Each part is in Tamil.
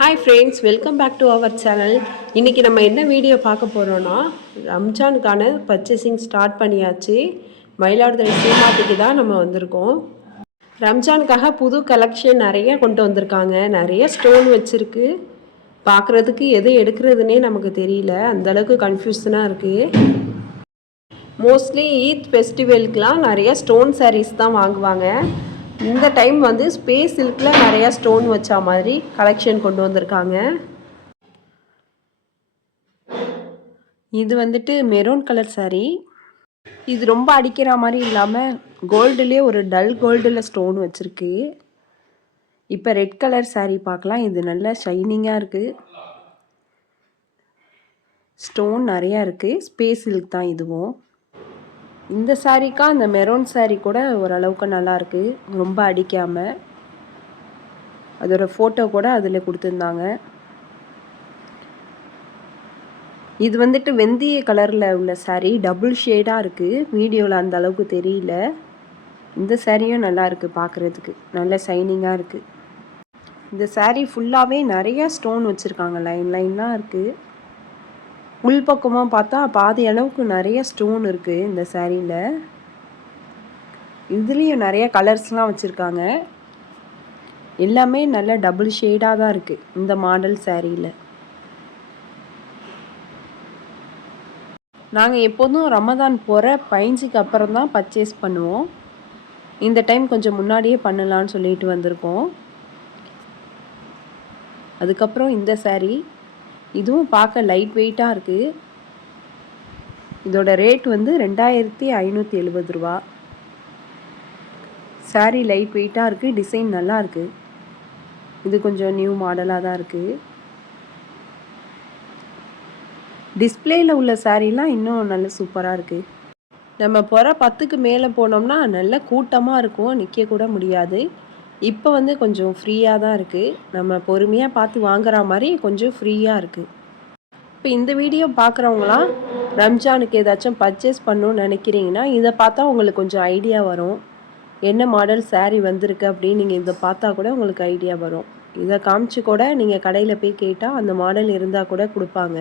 Hi friends, welcome back to our channel. இன்றைக்கி நம்ம என்ன வீடியோ பார்க்க போகிறோன்னா, ரம்ஜானுக்கான பர்ச்சேசிங் ஸ்டார்ட் பண்ணியாச்சு. மயிலாடுதுறை சீமாட்டிக்கு தான் நம்ம வந்திருக்கோம். ரம்ஜானுக்காக புது கலெக்ஷன் நிறைய கொண்டு வந்திருக்காங்க. நிறைய ஸ்டோன் வச்சுருக்கு. பார்க்குறதுக்கு எது எடுக்கிறதுனே நமக்கு தெரியல, அந்தளவுக்கு கன்ஃபியூஷனாக இருக்குது. மோஸ்ட்லி ஈத் ஃபெஸ்டிவலுக்கெலாம் நிறைய ஸ்டோன் சாரீஸ் தான் வாங்குவாங்க. இந்த டைம் வந்து ஸ்பேஸ் சில்கில் நிறையா ஸ்டோன் வச்சா மாதிரி கலெக்ஷன் கொண்டு வந்திருக்காங்க. இது வந்துட்டு மெரூன் கலர் சாரீ. இது ரொம்ப அடிக்கிற மாதிரி இல்லாமல் கோல்டுலேயே ஒரு டல் கோல்டில் ஸ்டோன் வச்சுருக்கு. இப்போ ரெட் கலர் சாரீ பார்க்கலாம். இது நல்லா ஷைனிங்காக இருக்குது. ஸ்டோன் நிறையா இருக்குது. ஸ்பேஸ் சில்க் தான் இதுவும். இந்த சாரீக்கா அந்த மெரூன் சாரீ கூட ஓரளவுக்கு நல்லாயிருக்கு, ரொம்ப அடிக்காமல். அதோட ஃபோட்டோ கூட அதில் கொடுத்துருந்தாங்க. இது வந்துட்டு வெந்தய கலரில் உள்ள சாரீ, டபுள் ஷேடாக இருக்குது. வீடியோவில் அந்த அளவுக்கு தெரியல. இந்த சாரியும் நல்லா இருக்குது, பார்க்குறதுக்கு நல்ல ஷைனிங்காக இருக்குது. இந்த சாரீ ஃபுல்லாகவே நிறையா ஸ்டோன் வச்சுருக்காங்க, லைன் லைனாக இருக்குது. உள்பக்கமாக பார்த்தா பாதி அளவுக்கு நிறைய ஸ்டோன் இருக்குது இந்த சாரியில். இதுலேயும் நிறைய கலர்ஸ்லாம் வச்சுருக்காங்க. எல்லாமே நல்ல டபுள் ஷேடாக தான் இருக்குது இந்த மாடல் சாரியில். நாங்கள் எப்போதும் ரமதான் போகிற 15க்கு அப்புறம் தான் பர்ச்சேஸ் பண்ணுவோம். இந்த டைம் கொஞ்சம் முன்னாடியே பண்ணலான்னு சொல்லிட்டு வந்திருக்கோம். அதுக்கப்புறம் இந்த சாரீ, இதுவும் பார்க்க லைட் வெயிட்டாக இருக்குது. இதோட ரேட் வந்து 2570 ரூபா. சாரீ லைட் வெயிட்டாக இருக்குது, டிசைன் நல்லா இருக்குது. இது கொஞ்சம் நியூ மாடலாக தான் இருக்குது. டிஸ்பிளேயில் உள்ள சாரீலாம் இன்னும் நல்ல சூப்பராக இருக்குது. நம்ம போகிற 10க்கு மேலே போனோம்னா நல்ல கூட்டமாக இருக்கும், நிற்க கூட முடியாது. இப்போ வந்து கொஞ்சம் ஃப்ரீயாக தான் இருக்குது. நம்ம பொறுமையாக பார்த்து வாங்குற மாதிரி கொஞ்சம் ஃப்ரீயாக இருக்குது. இப்போ இந்த வீடியோ பார்க்குறவங்களாம் ரம்ஜானுக்கு ஏதாச்சும் பர்ச்சேஸ் பண்ணணுன்னு நினைக்கிறீங்கன்னா இதை பார்த்தா உங்களுக்கு கொஞ்சம் ஐடியா வரும். என்ன மாடல் சாரீ வந்திருக்கு அப்படின்னு நீங்கள் இதை பார்த்தா கூட உங்களுக்கு ஐடியா வரும். இதை காமிச்சு கூட நீங்கள் கடையில் போய் கேட்டால் அந்த மாடல் இருந்தால் கூட கொடுப்பாங்க.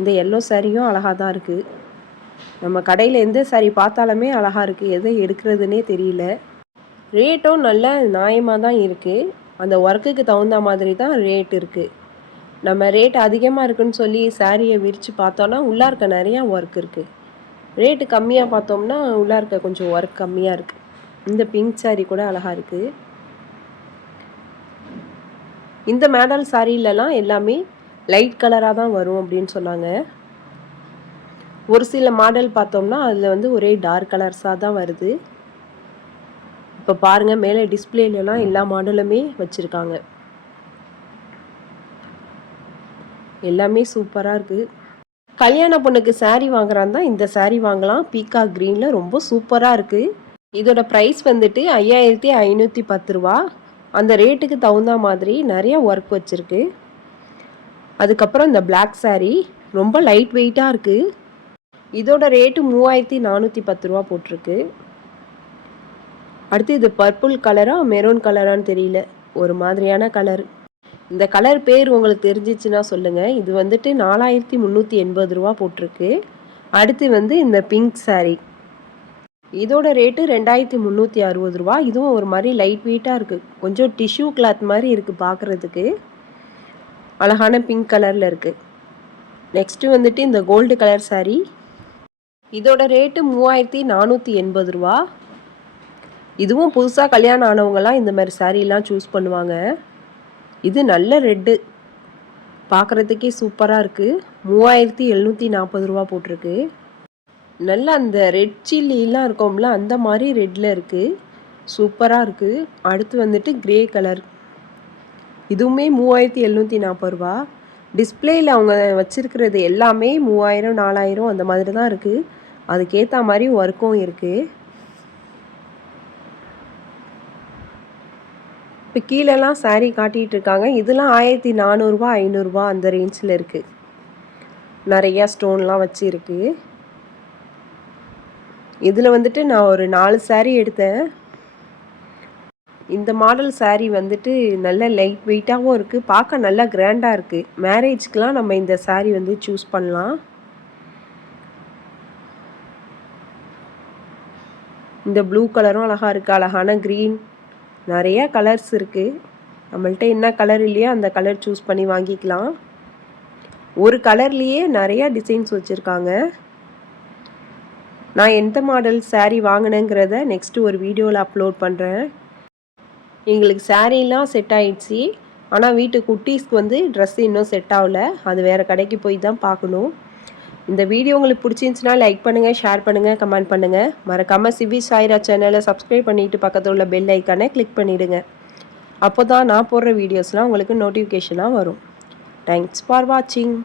இந்த எல்லோ சாரியும் அழகாக தான் இருக்குது. நம்ம கடையில் எந்த சாரீ பார்த்தாலுமே அழகாக இருக்குது, எதை எடுக்கிறதுனே தெரியல. ரேட்டும் நல்ல நியாயமாக தான் இருக்குது. அந்த ஒர்க்குக்கு தகுந்த மாதிரி தான் ரேட் இருக்குது. நம்ம ரேட் அதிகமாக இருக்குதுன்னு சொல்லி சாரியை விரித்து பார்த்தோன்னா உள்ளார்க்க நிறையா ஒர்க் இருக்குது. ரேட்டு கம்மியாக பார்த்தோம்னா உள்ளார்க்க கொஞ்சம் ஒர்க் கம்மியாக இருக்குது. இந்த பிங்க் சாரீ கூட அழகாக இருக்குது. இந்த மாடல் சாரீலலாம் எல்லாமே லைட் கலராக தான் வரும் அப்படின்னு சொன்னாங்க. ஒரு சில மாடல் பார்த்தோம்னா அதில் வந்து ஒரே டார்க் கலர்ஸாக தான் வருது. இப்போ பாருங்கள், மேலே டிஸ்பிளேலலாம் எல்லா மாடலுமே வச்சுருக்காங்க. எல்லாமே சூப்பராக இருக்குது. கல்யாண பொண்ணுக்கு சாரீ வாங்குறான்னு தான் இந்த சாரீ வாங்கலாம். பீகாக் க்ரீனில் ரொம்ப சூப்பராக இருக்குது. இதோட ப்ரைஸ் வந்துட்டு 5510 ரூபா. அந்த ரேட்டுக்கு தகுந்த மாதிரி நிறைய ஒர்க் வச்சுருக்கு. அதுக்கப்புறம் இந்த பிளாக் சாரீ ரொம்ப லைட் வெயிட்டாக இருக்குது. இதோட ரேட்டு 3410 ரூபா போட்டிருக்கு. அடுத்து இது பர்பிள் கலராக மெரூன் கலரான்னு தெரியல, ஒரு மாதிரியான கலர். இந்த கலர் பேர் உங்களுக்கு தெரிஞ்சிச்சுன்னா சொல்லுங்கள். இது வந்துட்டு 4380 ரூபா போட்டிருக்கு. அடுத்து வந்து இந்த பிங்க் சாரீ, இதோட ரேட்டு 2360 ரூபா. இதுவும் ஒரு மாதிரி லைட் வெயிட்டாக இருக்குது, கொஞ்சம் டிஷ்யூ கிளாத் மாதிரி இருக்குது பார்க்குறதுக்கு. அழகான பிங்க் கலரில் இருக்குது. நெக்ஸ்ட்டு வந்துட்டு இந்த கோல்டு கலர் சாரீ, இதோட ரேட்டு 3480 ரூபா. இதுவும் புதுசாக கல்யாணம் ஆனவங்கலாம் இந்த மாதிரி சாரீலாம் சூஸ் பண்ணுவாங்க. இது நல்ல ரெட்டு, பார்க்குறதுக்கே சூப்பராக இருக்குது. 3740 ரூபா போட்டிருக்கு. நல்லா அந்த ரெட் சில்லிலாம் இருக்கோம்ல, அந்த மாதிரி ரெட்டில் இருக்குது, சூப்பராக இருக்குது. அடுத்து வந்துட்டு கிரே கலர், இதுவுமே 3740 ரூபா. டிஸ்பிளேயில் அவங்க வச்சுருக்கிறது எல்லாமே 3000 4000 அந்த மாதிரி தான் இருக்குது. அதுக்கேற்ற மாதிரி ஒர்க்கும் இருக்குது. இப்போ கீழெல்லாம் சாரீ காட்டிகிட்டு இருக்காங்க. இதெல்லாம் 1400 ரூபா 500 ரூபா அந்த ரேஞ்சில் இருக்குது. நிறையா ஸ்டோன்லாம் வச்சு இருக்குது. இதில் வந்துட்டு நான் ஒரு 4 சாரீ எடுத்தேன். இந்த மாடல் saree வந்துட்டு நல்ல லைட் வெயிட்டாகவும் இருக்குது, பார்க்க நல்லா கிராண்டாக இருக்குது. மேரேஜ்க்கெலாம் நம்ம இந்த saree வந்து சூஸ் பண்ணலாம். இந்த ப்ளூ கலரும் அழகாக இருக்குது, அழகான க்ரீன், நிறைய கலர்ஸ் இருக்குது. நம்மள்ட்ட என்ன கலர் இல்லையோ அந்த கலர் சூஸ் பண்ணி வாங்கிக்கலாம். ஒரு கலர்லேயே நிறையா டிசைன்ஸ் வச்சுருக்காங்க. நான் எந்த மாடல் saree வாங்கினேங்கிறத நெக்ஸ்ட்டு ஒரு வீடியோவில் அப்லோட் பண்ணுறேன். எங்களுக்கு சாரீலாம் செட் ஆகிடுச்சி. ஆனால் வீட்டு குட்டீஸ்க்கு வந்து ட்ரெஸ்ஸு இன்னும் செட் ஆகலை. அது வேறு கடைக்கு போய் தான் பார்க்கணும். இந்த வீடியோ உங்களுக்கு பிடிச்சிருந்துச்சுன்னா லைக் பண்ணுங்கள், ஷேர் பண்ணுங்கள், கமெண்ட் பண்ணுங்கள். மறக்காமல் சிவி சாய்ரா சேனலை சப்ஸ்கிரைப் பண்ணிவிட்டு பக்கத்தில் உள்ள பெல் ஐக்கானை கிளிக் பண்ணிவிடுங்க. அப்போ தான் நான் போடுற வீடியோஸ்லாம் உங்களுக்கு நோட்டிஃபிகேஷனாக வரும். தேங்க்ஸ் ஃபார் வாட்சிங்.